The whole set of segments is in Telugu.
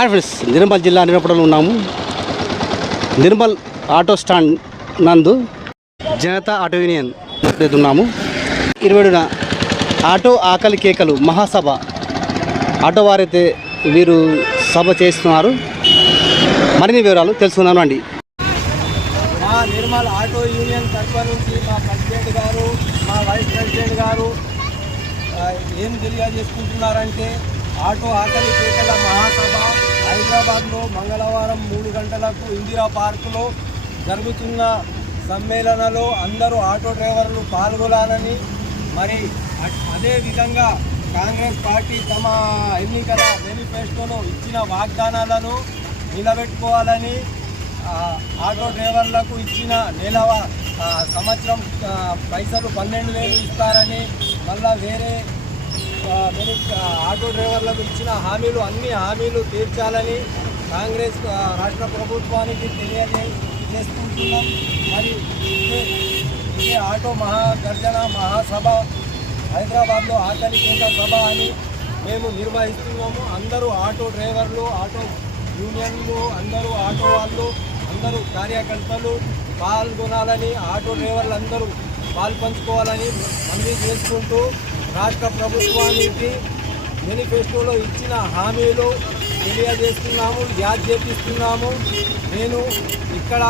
హాయ్ ఫ్రెండ్స్, నిర్మల్ జిల్లా నిరపడలో ఉన్నాము. నిర్మల్ ఆటో స్టాండ్ నందు జనతా ఆటో యూనియన్ ఉన్నాము. 20న ఆటో ఆకలి కేకలు మహాసభ ఆటో వారైతే వీరు సభ చేస్తున్నారు. మరిన్ని వివరాలు తెలుసుకున్నాను అండి. మా నిర్మల్ ఆటో యూనియన్ తరఫు నుంచి మా ప్రెసిడెంట్ గారు, మా వైస్ ప్రెసిడెంట్ గారు ఏం తెలియజేసుకుంటున్నారంటే, ఆటో ఆకలి కేకల మహాసభ హైదరాబాద్లో మంగళవారం 3 గంటలకు ఇందిరా పార్కులో జరుగుతున్న సమ్మేళనలో అందరూ ఆటో డ్రైవర్లు పాల్గొనాలని, మరి అదేవిధంగా కాంగ్రెస్ పార్టీ తమ ఎన్నికల మేనిఫెస్టోలో ఇచ్చిన వాగ్దానాలను నిలబెట్టుకోవాలని, ఆటో డ్రైవర్లకు ఇచ్చిన సంవత్సరం పైసలు 12,000 ఇస్తారని, మళ్ళా వేరే ఆటో డ్రైవర్లకు ఇచ్చిన అన్ని హామీలు తీర్చాలని కాంగ్రెస్ రాష్ట్ర ప్రభుత్వానికి తెలియజేసుకుంటున్నాం. మరి ఇదే ఆటో మహాగర్జన మహాసభ హైదరాబాద్లో ఆకలి కేక సభ అని మేము నిర్వహిస్తున్నాము. అందరూ ఆటో డ్రైవర్లు, ఆటో యూనియన్లు, అందరూ ఆటో వాళ్ళు, అందరూ కార్యకర్తలు పాల్గొనాలని, ఆటో డ్రైవర్లు అందరూ పాల్పంచుకోవాలని మనవి చేసుకుంటూ, రాష్ట్ర ప్రభుత్వానికి మేనిఫెస్టోలో ఇచ్చిన హామీలు తెలియజేస్తున్నాము, యాద్ చేపిస్తున్నాము. నేను ఇక్కడ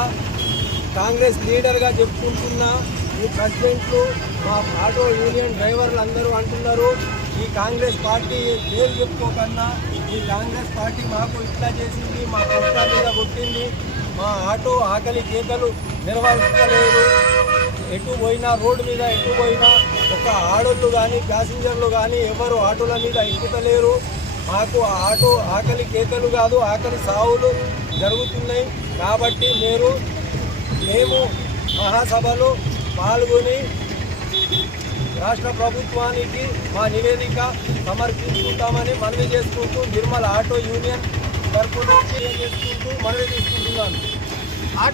కాంగ్రెస్ లీడర్గా చెప్పుకుంటున్న ఈ ప్రెసిడెంట్లు, మా ఆటో యూనియన్ డ్రైవర్లు అందరూ అంటున్నారు, ఈ కాంగ్రెస్ పార్టీ పేరు చెప్పుకోకన్నా ఈ కాంగ్రెస్ పార్టీ మాకు ఇట్లా చేసింది, మా కొట్ట మీద కొట్టింది, మా ఆటో ఆకలి కేకలు నిర్వహించలేదు, ఎటు పోయినా రోడ్డు మీద ఎటు పోయినా ఒక ఆడోళ్ళు కానీ ప్యాసింజర్లు కానీ ఎవరు ఆటోల మీద ఎక్కుతలేరు. మాకు ఆటో ఆకలి కేకలు కాదు, ఆకలి సావులు జరుగుతున్నాయి. కాబట్టి మేము మహాసభలో పాల్గొని రాష్ట్ర ప్రభుత్వానికి మా నివేదిక సమర్పించుకుంటామని మనవి చేసుకుంటూ, నిర్మల్ ఆటో యూనియన్ తరఫు నుంచి మనవి చేసుకుంటున్నాను.